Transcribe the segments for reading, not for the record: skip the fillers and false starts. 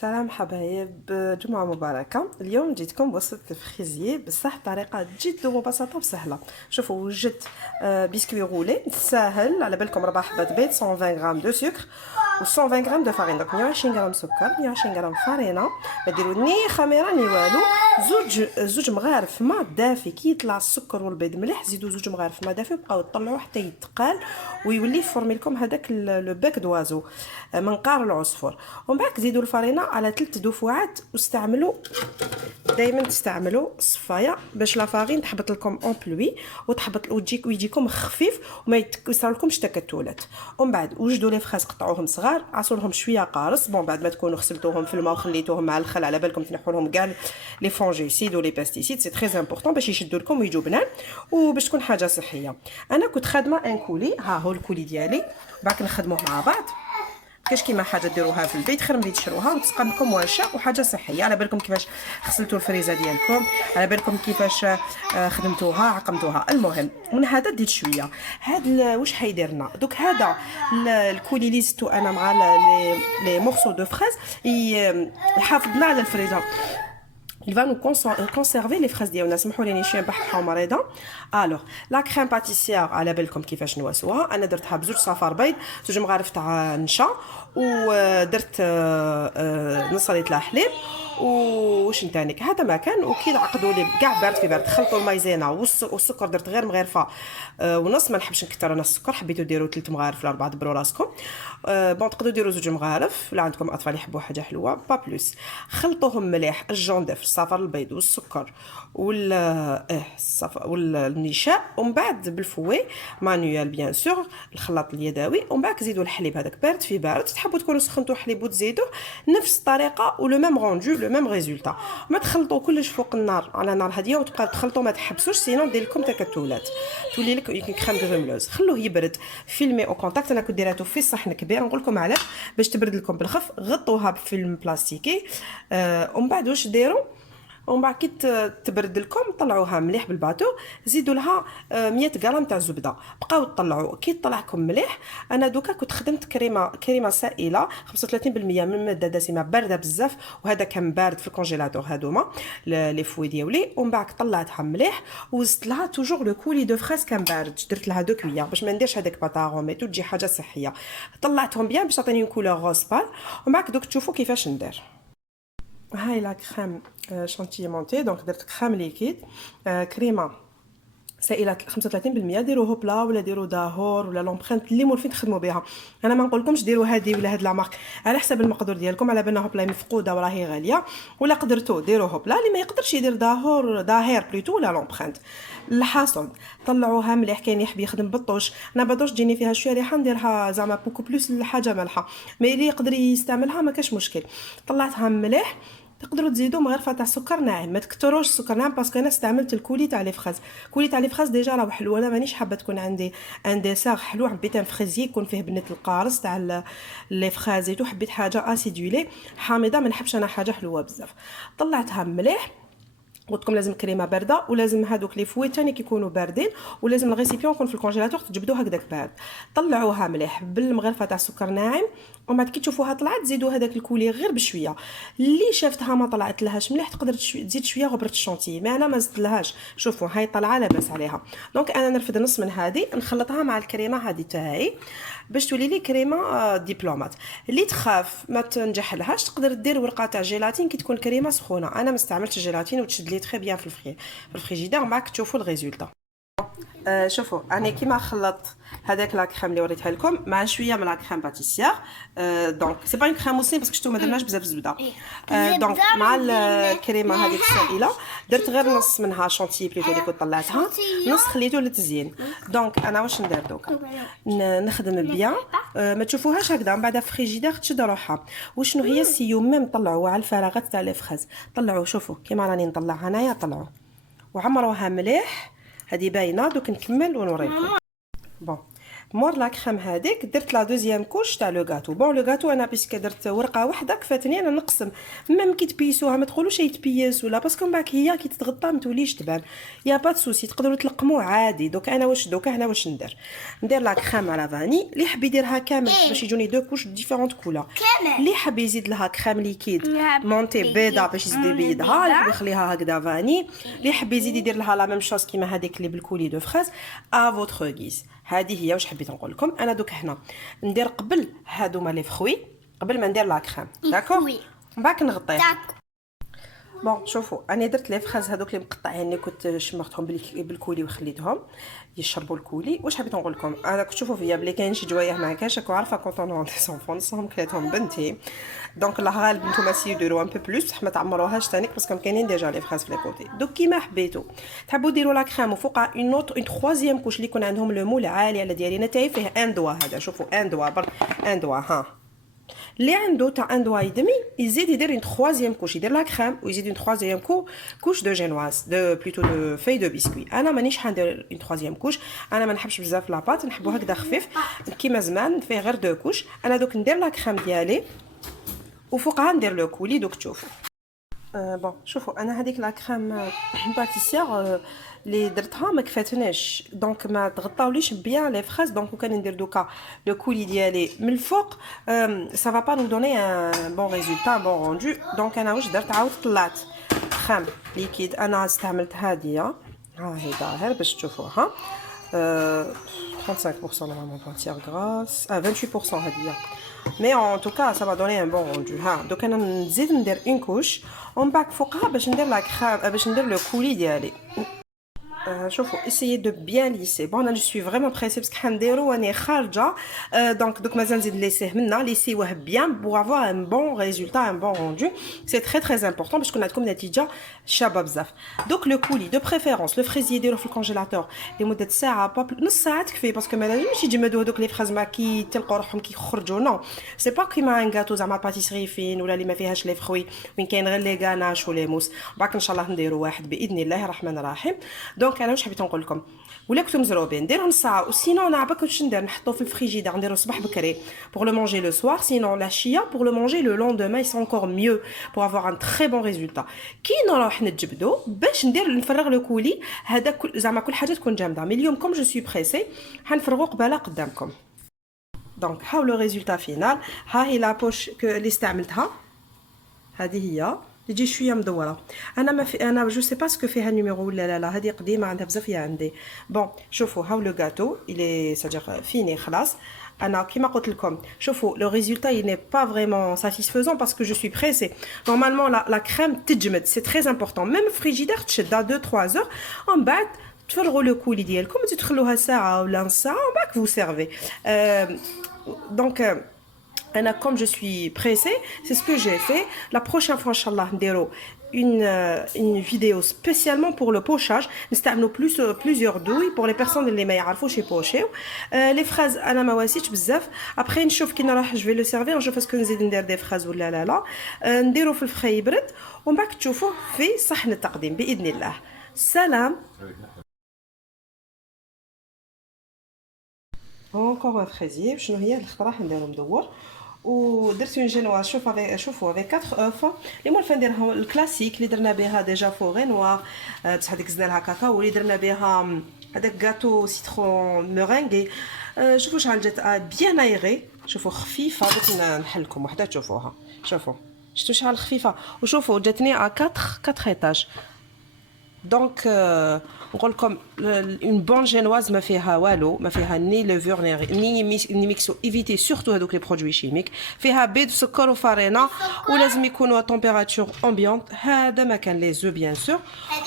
سلام حبايب، جمعة مباركة. اليوم جيتكم بوصفة الفخيزية بصح بطريقة جد مبسطة وسهلة. شوفوا وجدت بسكوي غولي ساهل، على بالكم 4 حبات بيض، 120 غرام دو سكر و 120 غرام دو فارين. دونك 120 غرام سكر، 120 غرام فارينة. ما ديروا ني خميرة ني والو. زوج مغارف ماء دافي. كي يطلع السكر والبيض مليح زيدوا زوج مغارف ماء دافي وبقاو طلعوه حتى يتقال ويولي يفورمي لكم هذاك لو باك دوازو، منقار العصفور. ومن بعد زيدوا الفارينه على 3 دفعات واستعملوا دائما تستعملوا الصفايه باش لا فارين تحبط لكم اون بلوي وتحبط ويجيكم خفيف وما يصرا لكمش تكتلات. ومن بعد وجدوا لي فخاز قطعوهم صغار، عصوا لهم شويه قارص. بعد ما تكونوا غسلتوهم في الماء وخليتوهم مع الخل، على بالكم تنحوا لهم كاع لي فونجيسيد ولي بيستيسيد، سي تري امبورطون باش يشدوا لكم ويجوا بنان وباش تكون حاجه صحيه. انا كنت خادمه ان كولي، ها هو الكولي ديالي، باك نخدموه مع بعض. كاش كيما حاجه ديروها في البيت خير ملي تشروها وتسقى لكم واشه وحاجه صحيه. على بالكم كيفاش غسلتوا الفريزه ديالكم، على بالكم كيفاش خدمتوها عقمتوها. المهم من هذا ديت شويه. هذا واش حيدير لنا دوك؟ هذا الكولي اللي زدتو انا مع لي مورسو دو فريز يحافظ لنا على الفريزه. Il va nous conserver les fraises ديالنا. سمحوا لي شويه نبحبحها مريضه. الوغ لا كريم باتيسيير على بالكم كيفاش نواسوها. انا درتها بزوج صفار بيض، زوج مغارف تاع نشا، ودرت نص لتر حليب وش نتانيك هذا ما كان. وكي تعقدوا لي كاع بارد في بارد، خلطوا المايزينا والسكر. درت غير مغرفه ونص، ما نحبش نكثر انا السكر، حبيتو ديروا 3 مغارف ولا 4 دبروا راسكم. تقدروا ديروا زوج مغارف ولا عندكم اطفال يحبوا حاجه حلوه با بلوس. خلطوهم مليح، الجونديف، الصفر البيض والسكر والنشاء. ومن بعد بالفوي مانيوال بيان سور، الخلاط اليدوي. ومن بعد زيدوا الحليب هذاك بارد في بارد. تحبوا تكونوا سخنتوا حليب وتزيدوه نفس الطريقه ولو ميم روندو لو ميم ريزولتا. ما تخلطوا كلش فوق النار على نار هاديه وتبقاو تخلطوا، ما تحبسوش سينو دير لكم تكتلات، تولي لك كريم كريملوز. خلوه يبرد، فيلمي او كونتاكت. انا كنت ديراتو في صحن كبير، نقول لكم علاش، باش تبرد لكم بالخف. غطوها بفيلم بلاستيكي. ومن بعد واش ديروا؟ ومن بعد كي تبرد لكم طلعوها مليح بالباتو، زيدوا لها 100 غرام تاع الزبده، بقاو تطلعوا. كي طلعكم مليح، انا دوكا كنت خدمت كريمه سائله 35% من ماده دسمه بارده بزاف، وهذا كان بارد في الكونجيلاتور هادوما لي فوي ديالي. ومن بعد طلعتها مليح وزدت لها توجور لو كولي دو فريز كان بارد، درت لها 2 كويار باش ما نديرش هذاك باتاغوميتو تجي حاجه صحيه. طلعتهم بيان باش تعطيني كولور روز بال. ومن بعد دوك تشوفوا كيفاش ندير. هاي لا كريم شانتيي مونتي. دونك درت كريم ليكيد، كريمه سائله 35%. ديروا هوبلا ولا ديروا داهور ولا لومبرينت اللي مولفين تخدموا بها. انا ما نقولكمش ديروا هذه ولا هاد لا مارك، على حسب المقدور ديالكم. على بالنا هوبلا مفقوده وراهي غاليه، ولا قدرتوا ديروا هوبلا. اللي ما يقدرش يدير داهير بلوتو ولا لومبرينت. الحاصل طلعوها مليح. كاين يحب يخدم بالطوش، انا بدوش تجيني فيها شويه ريحه نديرها زعما بوكو بلوس الحاجه مالحه، مي اللي يقدر يستعملها ما كاش مشكل. طلعتها مليح. تقدروا تزيدوا مغرفه تاع سكر ناعم، ما تكثروش السكر ناعم باسكو انا استعملت الكولي تاع لي فراز. كولي تاع لي فراز ديجا راه حلو، انا مانيش حابه تكون عندي ان ديسير حلو، حبيت ان فريزي يكون فيه بنه القارص تاع لي فرازيتو، حبيت حاجه اسيدولي حامضه، ما نحبش انا حاجه حلوه بزاف. طلعتها مليح. قلت لكم لازم كريمه بارده، ولازم هذوك لي فوي ثاني كيكونوا باردين، ولازم الغيسيبيون يكون في الكونجيلاتور تجبدوه هكذاك بارد. طلعوها مليح بالمغرفه تاع سكر ناعم. ومن بعد كي تشوفوها طلعت زيدوا هذاك الكولي غير بشويه. اللي شافتها ما طلعت لهاش مليح تقدر تزيد شويه غبره الشونتي، ما انا ما زدت لهاش. شوفوا هاي طالعه لاباس عليها. دونك انا نرفد نص من هذه نخلطها مع الكريمه هذه تاعي باش تولي لي كريمه دبلومات. اللي تخاف ما تنجح لهاش تقدر دير ورقه تاع جيلاتين كي تكون كريمه سخونه. انا ما استعملتش الجيلاتين وتشد لي تري بيان في الفريجيدير. معاك تشوفوا الريزولتا. شوفوا انا كيما خلطت هذاك لا كريم اللي وريتها لكم مع شويه من لا كريم باتيسيير. دونك سي با اون كريم موسلين باسكو شفتوا ما درناش بزاف زبده. دونك مع الكريمه هذيك السائله درت غير نص منها شونتي بليتو اللي كنت طلعتها، نص خليته للتزيين. دونك انا واش ندير دوكا؟ نخدم بيان. ما تشوفوهاش هكذا من بعد فريجيدير تشد روحها. وشنو هي السيو ميم طلعوا على الفراغات تاع لي فريز. طلعوا شوفوا كيما راني نطلع هنايا، طلعوا وعمروها مليح. هذه باينه. دوك نكمل ونوريكم. بون مور لا كريم هذيك درت لا دوزيام كوش تاع لو غاتو. بون لو غاتو انا بيسك درت ورقه واحده كفاتني انا نقسم. ميم كي تبيسوها ما تقولوش يتبيس ولا باسكو من بعد هي كي تتغطى ما توليش تبان. يا با سوسي تقدروا تلقموه عادي. دوك انا واش ندير لا كريم على فاني. اللي حب يديرها كامل باش يجوني دو كوش ديفيرونت كولور. اللي حب يزيد لها كريم ليكيد مونتي بيضه باش يزيد يبيضها، اللي حب يخليها هكذا فاني، اللي حب يزيد يدير لها لا ميم شوز كيما هذيك اللي بالكولي دو فريز ا فوتر غيز. هذه هي واش حبيت نقول لكم. انا دوك هنا ندير قبل هادوما لي فخوي قبل ما ندير لا كريم داكور. من بعد نغطيه. بون شوفوا انا درت لي فريز هذوك اللي مقطعين اللي كنت شمرتهم بالكولي وخليتهم يشربوا الكولي. واش حبيت نقول لكم انا كنت تشوفوا فيا بلي كاين شي جوايه ما كاش راكم عارفه كونطون دي سونفون نصهم كليتهم بنتي. دونك الله غالب نتوما سيو ديروا ان بو بلوس بصح ما تعمروهاش ثاني باسكو كاينين ديجا لي فريز في لي كوتي. دوك كيما حبيتوا تحبوا ديروا لا كريم وفوقها اون ترويزيام كوش اللي يكون عندهم لو مول عالي على ديالي تاعي فيه ان دوا. هذا شوفوا ان دوا برك ان دوا ها اللي عنده تاع ان دوا يدمي يزيد يدير اون ترويزيام كوش يدير لا كريم ويزيد اون ترويزيام كوش دو جينواز دو بلوتو دو في دو بسكوي. انا مانيش حندير اون ترويزيام كوش. انا ما نحبش بزاف لاباط نحبو هكذا خفيف كيما زمان فيه غير دو كوش. انا دوك ندير لا كريم ديالي وفوقها ندير لو كولي. دوك تشوفوا بون شوفوا انا هذيك لا كريم باتيسير اللي درتها ما كفاتناش دونك ما تغطاوليش بيان لي فريز. دونك وكان ندير دوكا لو كولي ديالي من الفوق سا فا با نو دوني ان بون ريزولتا بون روندو. دونك انا واش درت عاود طلعت كريم ليكيد. انا استعملت هاديه ها هي ظاهر باش تشوفوها 35% normalement matière grasse 28% هاديه mais en tout cas ça va donner un bon rendu. ها دوك انا نزيد ندير اون كوش ومن بعد فوقها باش ندير لا كريم باش ندير لو كولي ديالي. شوفوا essayez de bien lisser. Bon, là je suis vraiment pressée parce que حنديرو واني خارجه donc دوك مازال نزيد ليسيه منا ليسيوه bien pour avoir un bon résultat un bon rendu. C'est très très important باش تكون عندكم نتيجه شابه بزاف. دوك لو كولي دو بريفيرونس لو فريزي يديروه في الكونجيلاتور لمده ساعه نص ساعه تكفي باسكو ما لازمش يجمدوا هذوك لي فريز ما كي تلقوا روحهم كيخرجوا. نو سي با كيما ان غاتو زعما باتيسري فين ولا اللي ما فيهاش لي فروي وين كاين غير لي غاناش ولي موس. باك ان شاء الله نديروا واحد باذن الله الرحمن الرحيم. دونك انا واش حبيت نقول لكم ولا كنتو مزروبين نديرهم ساعه وسينو انا عباك واش ندير نحطو في الفريجيدير نديرو الصباح بكري pour le manger le soir sinon la chia pour le manger le lendemain c'est encore mieux pour avoir un très bon résultat. كي نروح نتجبدو باش نفرغ لو كولي هذا زعما كل حاجه تكون جامده. مي اليوم كوم جو سوي بريسي حنفرغو قباله قدامكم. دونك هاو لو ريزولتا فينال. ها هي لا بوش اللي استعملتها هذه هي تجي شويه مدوره. انا ما في انا جو سي با سكو فيها نيميرو ولا لا لا هذه قديمه عندها بزاف هي عندي. بون شوفوا هاو لو غاتو الي سادير فيني خلاص. انا كيما قلت لكم شوفوا لو ريزولتا il n'est pas vraiment satisfaisant parce que je suis pressée. Normalement la crème تجمد c'est très important même frigidaire تشدها 2-3 heures ومن بعد تفرغوا لو كولي ديالكم تدخلوها ساعه ولا نص ساعه ومن بعد vous servez. Donc comme je suis pressée, c'est ce que j'ai fait. La prochaine fois, Inch'Allah, ndero une vidéo spécialement pour le pochage. نستعملوا plusieurs douilles pour les personnes اللي ما يعرفوش يبوشيو. Les fraises انا ما واسيتش بزاف. après نشوف كي نروح je vais le servir نشوف اسكو نزيد ندير دي فريز ولا لا. نديرو في الفخي يبرد ومن بعد تشوفوه في صحن التقديم باذن الله. سلام. encore un fraisier شنو هي الخضره حنديرو مدور ودرت اون جينواز. شوفوا افي 4 اوف اللي مول نديرها الكلاسيك اللي درنا بها ديجا فوغي نوار بصح هذيك زدنا لها كاكاو اللي درنا بها هذاك غاتو سيترون مورينغي. شوفوا شحال جات بيان ايغي. شوفوا خفيفه دوك نحلكم وحده تشوفوها. شوفوا شفتوا شحال خفيفه وشوفوا جاتني 4 ايطاج. دونك نقول لكم اون بون جينواز ما فيها والو ما فيها ني ليفور ني ميكسو. ايفيتي سورتو هذوك لي برودوي شيميك. فيها بيض وسكر وفارينه ولازم يكونوا تمبيراتور امبيونت. هذا ما كان لي زو بيان سور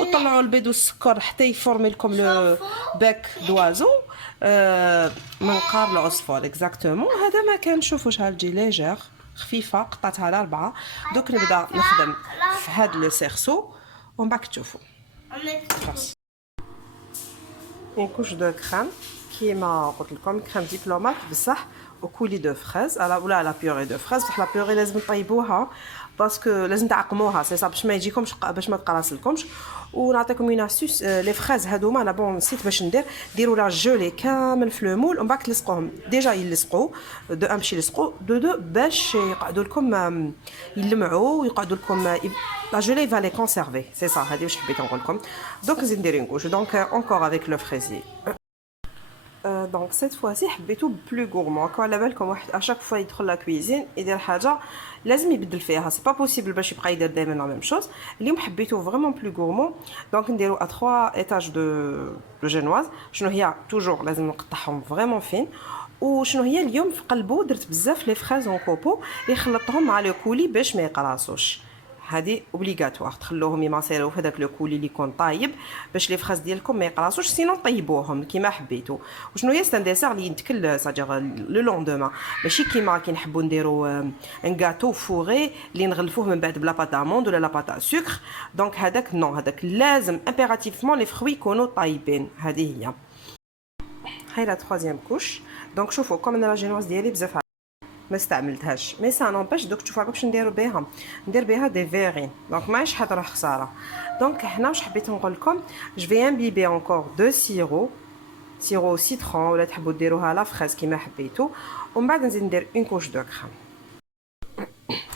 وطلعوا البيض والسكر حتى يفورمي لكم لو باك دوازو منقار العصفور اكزاكتومون. هذا ما كان. شوفوا شحال تجي ليجير خفيفه قطعتها على 4. دوك نبدا نخدم في هذا لو سيرسو ومن بعد تشوفوا une couche de crème كيما قلت لكم كريم دبلومات بصح au coulis de fraises ou la purée de fraises. La purée لازم نطيبوها باسكو لازم تعقموها سي صا باش ما يجيكمش باش ما تقراصلكمش. ونعطيكم اون اسوس لي فريز هذوما انا بون نسيت باش ندير ديروا لا جولي كامل في المول ومن بعد تلصقوهم ديجا يلصقوا دو ان باش يلصقوا دو باش يقعدوا لكم يلمعوا ويقعدوا لكم لا جولي va les conserver c'est ça هذه واش حبيت نقول لكم. دونك نزيد ندير اون كوش دونك encore avec le fraisier. دونك سيت فواسي حبيتو بلو غورمون كون على بالكم واحد اشاك فوا يدخل لا كويزين يدير حاجه لازم يبدل فيها سي با بوسيبل باش يبقى يدير دائما لا ميم شوز. اليوم حبيتو فريمون بلو غورمون دونك نديرو ا 3 ايتاج دو جينواز. شنو هي توجور لازم نقطعهم فريمون فين. وشنو هي اليوم في قلبو درت بزاف لي فريز اون كوبو اللي خلطتهم مع لو كولي باش ما يقراصوش. هذه اوبليغاتوار تخلوهم يماصيرو في هذاك لو كولي اللي يكون طايب باش لي فريز ديالكم ما يقراصوش سينو طيبوهم كيما حبيتو. وشنو هي ستان ديسير اللي يتكل ساجيغ لو لوندوما ماشي كيما كي نحبوا نديرو ان غاتو فوري اللي نغلفوه من بعد بلا بات اموند ولا لا بات سكر. دونك هذاك نو هذاك لازم امبيراتيفمون لي فروي يكونوا طايبين. هذه هي لا تروازيام كوش. دونك شوفوا كوم انا لا جينواز ديالي بزاف ما استعملتهاش مي سا نونباش دوك تشوفوا باش نديرو بها ندير بها دي فيغين دونك ماهيش حاضره خساره. دونك هنا واش حبيت نقول لكم جو في امبيبي انكور دو سيرو سيترون ولا تحبوا ديروها لا فريز كيما حبيتو. ومن بعد نزيد ندير اون كوش دو كريم.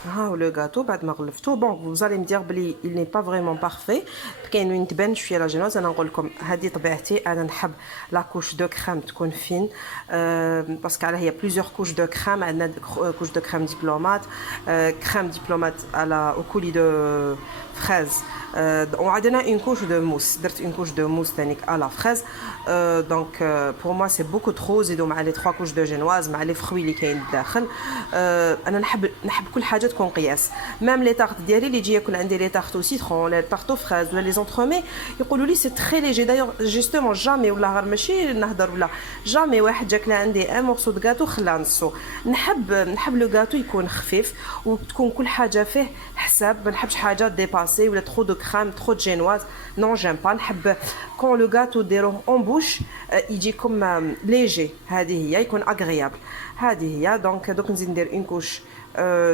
ها هو لو غاتو بعد ما غلفتو بون فوزالي مدير بلي il n'est pas vraiment parfait كاين وين تبان شويه لا جينوز. انا نقول لكم هذه طبيعتي انا نحب لا كوش دو كريم تكون فين باسكو على هي بليزيور كوش دو كريم. عندنا كوش دو كريم دبلومات كريم دبلومات على او كولي دو فريز وعندنا اون كوش دو موس. درت اون كوش دو موس ثاني على فريز. دونك بور موا سي بوكو ترو. زيدوا مع لي 3 كوش دو جينواز مع لي فروي اللي كاين الداخل. انا نحب كل حاجه تكون قياس. ميم لي طارت ديالي اللي يجي ياكل عندي لي طارت او سيترون لي طارت او فريز ولا لي زونترومي يقولوا لي سي تري ليجي. دايوغ جوستومون جامي ولا غير ماشي نهضر ولا جامي واحد جاك عندي ان مورسو دو غاتو خلاه نصو. نحب لو غاتو يكون خفيف وتكون كل حاجه فيه حساب. ما نحبش حاجه ديباسي ولا ترو دو كريم ترو دو جينواز نون جيم با. نحب كون لو غاتو ديروه اون بوش يجيكم ليجي. هذه هي يكون اغريابل. هذه هي دونك نزيد ندير اون كوش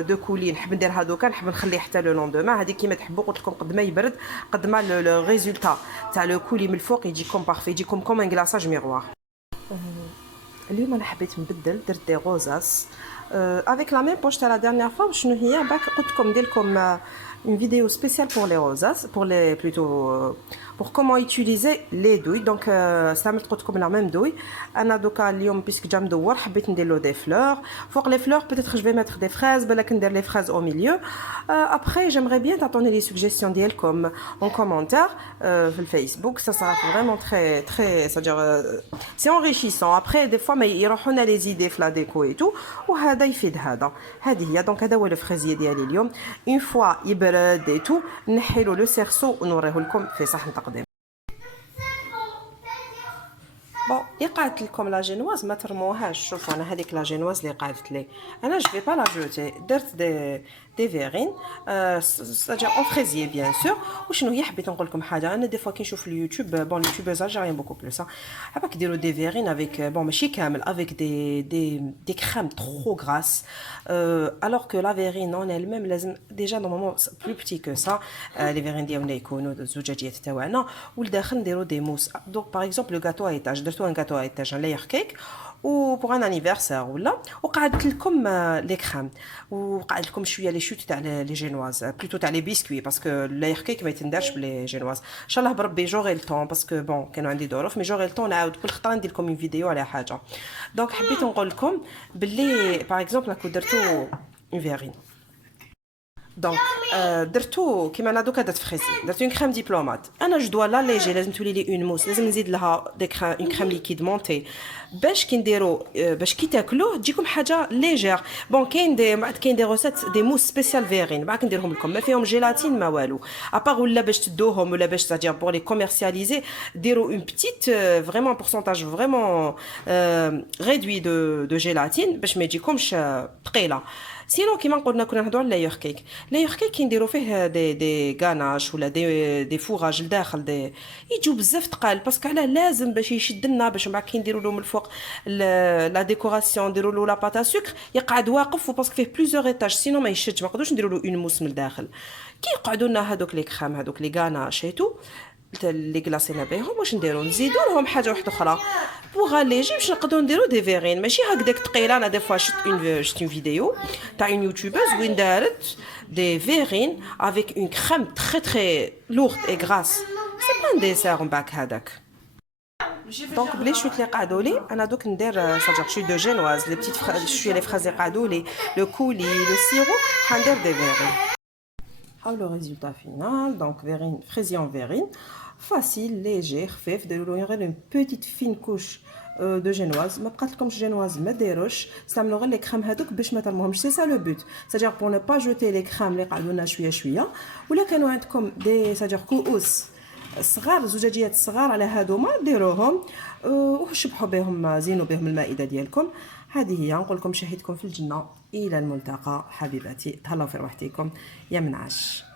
دو كولي. نحب نديرها دوكا نحب نخليه حتى لو لوندوما. هذه كيما تحبوا قلت لكم قد ما يبرد قد ما لو ريزولتا تاع لو كولي من الفوق يجيكم بارفي يجيكم كوم ان غلاصاج ميغوار. اليوم انا حبيت نبدل درت دي روزاس افيك لا ميم بوش تاع لا ديرنيير فوا. شنو هي باك قلت لكم ندير لكم une vidéo spéciale pour les rosas pour comment utiliser les douilles. Donc استعملت قلت لكم la même douille. انا دوكا اليوم بيسك جا مدور حبيت ندير له دي فلور فوق لي فلور peut-être je vais mettre des fraises بالك ندير لي فريز au milieu. Après j'aimerais bien تعطوني les suggestions ديالكم en commentaire في الفيسبوك. ça sera vraiment très très c'est-à-dire c'est enrichissant. Après des fois ما يروحوا لنا les idées في la déco et tout وهذا يفيد هذا. هذه هي دونك هذا هو الفريزيه ديالي اليوم. une fois يبرد et tout نحيلو لو سيرسو ونوريه لكم في صحن تقديم. بون قعدت لكم لا جينواز ما ترموهاش. شوفوا انا هذيك لا جينواز اللي قعدت لي انا جو في با لا جوتي درت دي فيغين ساجا اون فريزيي بيان سور. وشنو هي حبيت نقول لكم حاجه انا دي فوا كي نشوف اليوتيوب بون اليوتيوبرز الجيريان بوكو بلوس حباك ديروا دي فيغين افيك بون ماشي كامل افيك دي كريم ترو غراس alors que la verrine en elle-même لازم déjà normalement plus petit que ça. les verrines ديالنا يكونوا الزجاجيات تاعنا والداخل نديروا دي موس. دونك باغ اكزومبل لو غاتو ايتاج درتو ان غاتو ايتاج ان لاير كيك و بوغ ان انيفرسير ولا وقعدت لكم لي كريم وقعدت لكم شويه لي شوت تاع لي جينواز بلوتو تاع لي بيسكوي باسكو لاير كيك ما يتندارش بلي جينواز. ان شاء الله بربي جوغي الطون باسكو بون كانوا عندي ظروف مي جوغي الطون نعاود كل خطره ندير لكم فيديو على حاجه. دونك حبيت نقول لكم باللي باغ اكزومبل كو درتو اون فيرين دونك درتو كيما انا دوكا درت فريزي درت اون كريم دبلومات. انا جو دوا لا ليجي لازم تولي لي اون موس لازم نزيد لها دي اون كريم ليكيد مونتي باش كي نديرو باش كي تاكلوه تجيكم حاجه ليجير. بون كاين دي روسيت دي موس سبيسيال فيرين باك نديرهم لكم ما فيهم جيلاتين ما والو ابار ولا باش تدوهم ولا باش تاجير بور لي كوميرسياليزي ديروا اون بتيت فريمون بورسونتاج فريمون ريدوي دو جيلاتين باش ما يجيكمش ثقيله. سينو كيما قلنا كنا نهضروا على لاير كيك. لاير كيك كي نديرو فيه دي غاناش ولا دي فوغاج لداخل يجيو بزاف تقال باسكو علاه لازم باش يشد لنا باش من بعد كي نديرو له من الفوق لا ديكوراسيون نديرو له لا باتا سكر يقعد واقف وباسكو فيه بليزيور ايطاج سينو ما يشدش ما نقدروش نديرو له اون موس من الداخل كي يقعدوا لنا هذوك لي كريم هذوك لي غاناش ايتو اللي كلاصينا بهم واش نديرو نزيدو لهم حاجه واحده اخرى بوغ اليجي باش نقدروا نديرو دي فيغين ماشي هكذاك ثقيله انا دي فوا شفت اون فيديو تاع اون يوتيوبرز وين دارت دي فيغين افيك اون كريم تري تري لورد اي غراس سي با ان ديسير باك هذاك دونك بلي شويه اللي قعدوا لي انا دوك ندير صاجر شويه دو جينواز لي بتيت شويه لي فرازي قعدوا لي لو كولي لو سيرو حندير دي فيغين هاو لو ريزولتا فينال دونك فيغين فريزيون فيغين facile léger خفيف ديروا له غير une petite fine couche de génoise ما بقات لكمش جينواز ما ديروش استعملوا غير لي كريم هذوك باش ما ترموهمش سي سا لو بوت سادير بور نو با جوتي لي كريم اللي قعدوا لنا شويه شويه ولا كانوا عندكم دي سادير كؤوس صغار زجاجيات صغار على هادوما ديروهم وشبحوا بهم زينوا بهم المائده ديالكم هذه هي نقول لكم شهيتكم في الجنه الى الملتقى حبيباتي تهلاو في روحتكم يا منعش